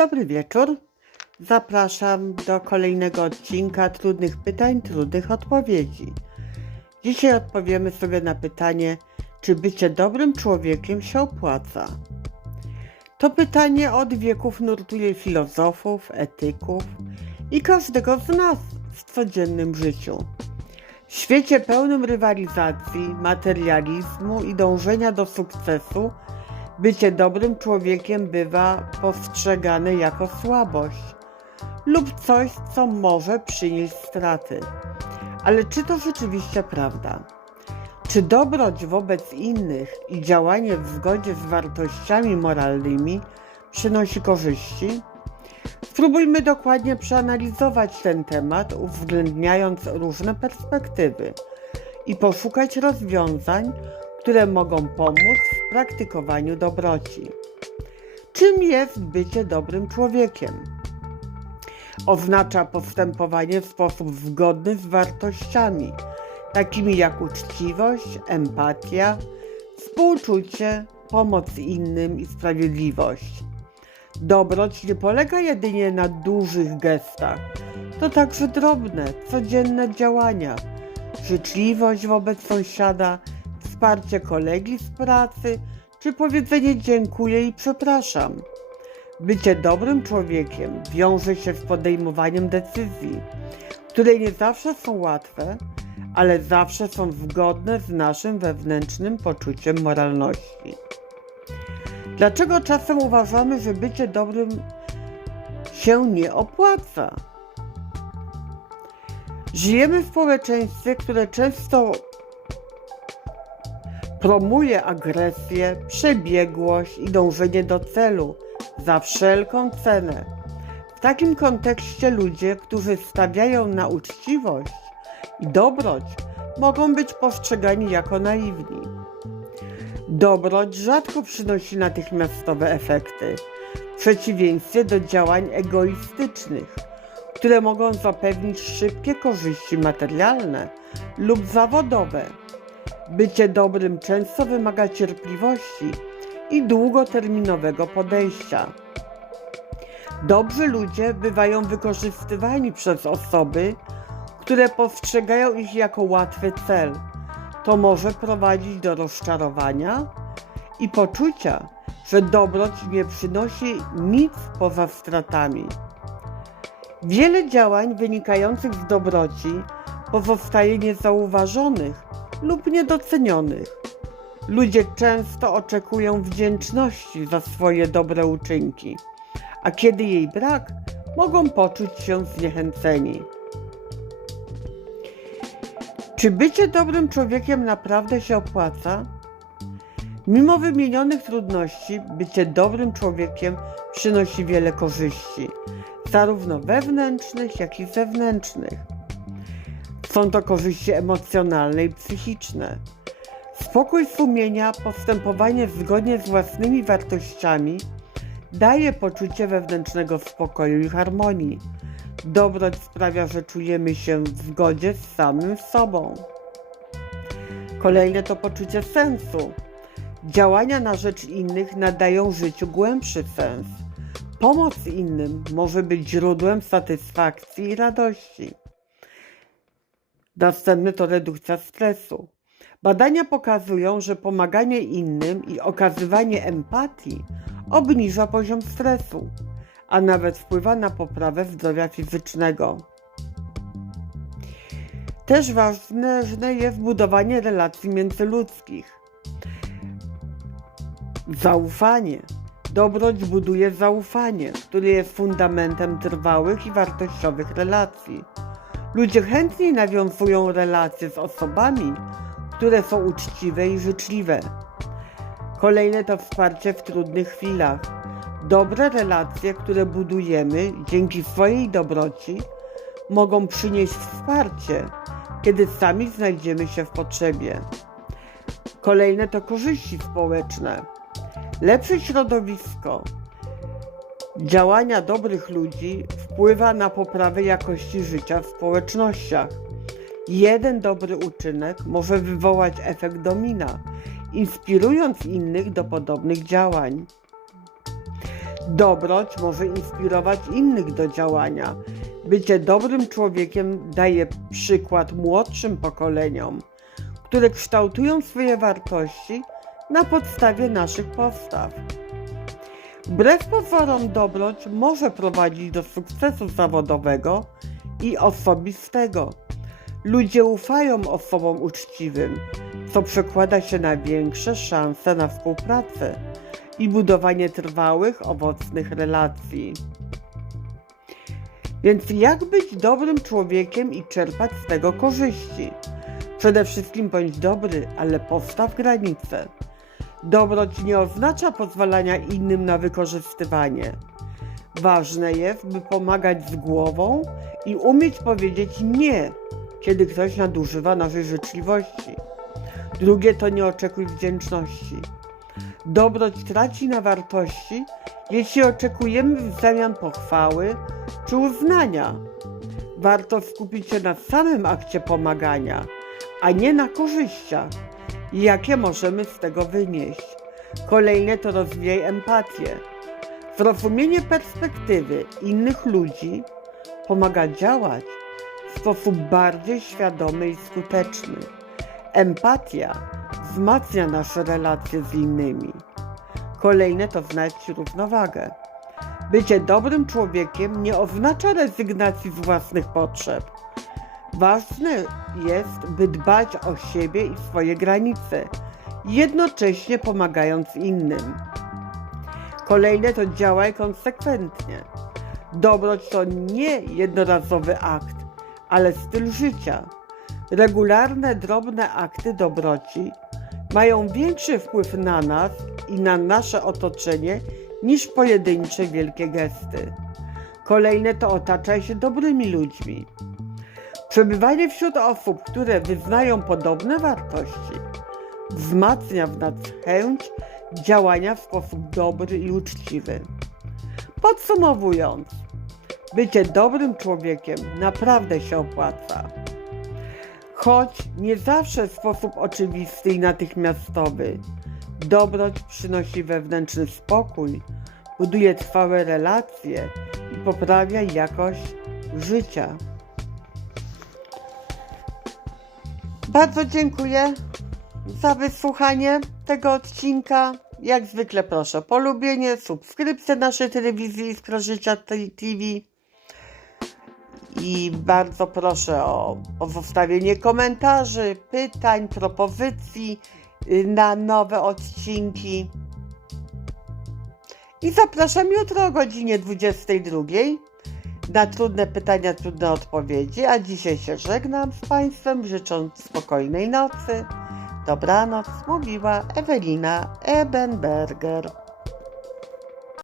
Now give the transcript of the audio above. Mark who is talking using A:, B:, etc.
A: Dobry wieczór. Zapraszam do kolejnego odcinka Trudnych Pytań, Trudnych Odpowiedzi. Dzisiaj odpowiemy sobie na pytanie, czy bycie dobrym człowiekiem się opłaca. To pytanie od wieków nurtuje filozofów, etyków i każdego z nas w codziennym życiu. W świecie pełnym rywalizacji, materializmu i dążenia do sukcesu, bycie dobrym człowiekiem bywa postrzegane jako słabość lub coś, co może przynieść straty. Ale czy to rzeczywiście prawda? Czy dobroć wobec innych i działanie w zgodzie z wartościami moralnymi przynosi korzyści? Spróbujmy dokładnie przeanalizować ten temat, uwzględniając różne perspektywy i poszukać rozwiązań, które mogą pomóc w praktykowaniu dobroci. Czym jest bycie dobrym człowiekiem? Oznacza postępowanie w sposób zgodny z wartościami, takimi jak uczciwość, empatia, współczucie, pomoc innym i sprawiedliwość. Dobroć nie polega jedynie na dużych gestach, to także drobne, codzienne działania, życzliwość wobec sąsiada, wsparcie kolegi z pracy, czy powiedzenie dziękuję i przepraszam. Bycie dobrym człowiekiem wiąże się z podejmowaniem decyzji, które nie zawsze są łatwe, ale zawsze są zgodne z naszym wewnętrznym poczuciem moralności. Dlaczego czasem uważamy, że bycie dobrym się nie opłaca? Żyjemy w społeczeństwie, które często promuje agresję, przebiegłość i dążenie do celu za wszelką cenę. W takim kontekście ludzie, którzy stawiają na uczciwość i dobroć, mogą być postrzegani jako naiwni. Dobroć rzadko przynosi natychmiastowe efekty, w przeciwieństwie do działań egoistycznych, które mogą zapewnić szybkie korzyści materialne lub zawodowe. Bycie dobrym często wymaga cierpliwości i długoterminowego podejścia. Dobrzy ludzie bywają wykorzystywani przez osoby, które postrzegają ich jako łatwy cel. To może prowadzić do rozczarowania i poczucia, że dobroć nie przynosi nic poza stratami. Wiele działań wynikających z dobroci pozostaje niezauważonych lub niedocenionych. Ludzie często oczekują wdzięczności za swoje dobre uczynki, a kiedy jej brak, mogą poczuć się zniechęceni. Czy bycie dobrym człowiekiem naprawdę się opłaca? Mimo wymienionych trudności, bycie dobrym człowiekiem przynosi wiele korzyści, zarówno wewnętrznych, jak i zewnętrznych. Są to korzyści emocjonalne i psychiczne. Spokój sumienia, postępowanie zgodnie z własnymi wartościami daje poczucie wewnętrznego spokoju i harmonii. Dobroć sprawia, że czujemy się w zgodzie z samym sobą. Kolejne to poczucie sensu. Działania na rzecz innych nadają życiu głębszy sens. Pomoc innym może być źródłem satysfakcji i radości. Następny to redukcja stresu. Badania pokazują, że pomaganie innym i okazywanie empatii obniża poziom stresu, a nawet wpływa na poprawę zdrowia fizycznego. Też ważne jest budowanie relacji międzyludzkich. Zaufanie. Dobroć buduje zaufanie, które jest fundamentem trwałych i wartościowych relacji. Ludzie chętniej nawiązują relacje z osobami, które są uczciwe i życzliwe. Kolejne to wsparcie w trudnych chwilach. Dobre relacje, które budujemy dzięki swojej dobroci, mogą przynieść wsparcie, kiedy sami znajdziemy się w potrzebie. Kolejne to korzyści społeczne. Lepsze środowisko, działania dobrych ludzi wpływa na poprawę jakości życia w społecznościach. Jeden dobry uczynek może wywołać efekt domina, inspirując innych do podobnych działań. Dobroć może inspirować innych do działania. Bycie dobrym człowiekiem daje przykład młodszym pokoleniom, które kształtują swoje wartości na podstawie naszych postaw. Wbrew pozorom dobroć może prowadzić do sukcesu zawodowego i osobistego. Ludzie ufają osobom uczciwym, co przekłada się na większe szanse na współpracę i budowanie trwałych, owocnych relacji. Więc jak być dobrym człowiekiem i czerpać z tego korzyści? Przede wszystkim bądź dobry, ale postaw granice. Dobroć nie oznacza pozwalania innym na wykorzystywanie. Ważne jest, by pomagać z głową i umieć powiedzieć nie, kiedy ktoś nadużywa naszej życzliwości. Drugie to nie oczekuj wdzięczności. Dobroć traci na wartości, jeśli oczekujemy w zamian pochwały czy uznania. Warto skupić się na samym akcie pomagania, a nie na korzyściach, jakie możemy z tego wynieść. Kolejne to rozwijaj empatię. Zrozumienie perspektywy innych ludzi pomaga działać w sposób bardziej świadomy i skuteczny. Empatia wzmacnia nasze relacje z innymi. Kolejne to znaleźć równowagę. Bycie dobrym człowiekiem nie oznacza rezygnacji z własnych potrzeb. Ważne jest, by dbać o siebie i swoje granice, jednocześnie pomagając innym. Kolejne to działaj konsekwentnie. Dobroć to nie jednorazowy akt, ale styl życia. Regularne, drobne akty dobroci mają większy wpływ na nas i na nasze otoczenie niż pojedyncze wielkie gesty. Kolejne to otaczaj się dobrymi ludźmi. Przebywanie wśród osób, które wyznają podobne wartości, wzmacnia w nas chęć działania w sposób dobry i uczciwy. Podsumowując, bycie dobrym człowiekiem naprawdę się opłaca. Choć nie zawsze w sposób oczywisty i natychmiastowy, dobroć przynosi wewnętrzny spokój, buduje trwałe relacje i poprawia jakość życia. Bardzo dziękuję za wysłuchanie tego odcinka. Jak zwykle proszę o polubienie, subskrypcję naszej telewizji Iskra Życia TV i bardzo proszę o pozostawienie komentarzy, pytań, propozycji y, na nowe odcinki. I zapraszam jutro o godzinie 22 na trudne pytania, trudne odpowiedzi. A dzisiaj się żegnam z Państwem, życząc spokojnej nocy. Dobranoc, mówiła Ewelina Ebenberger.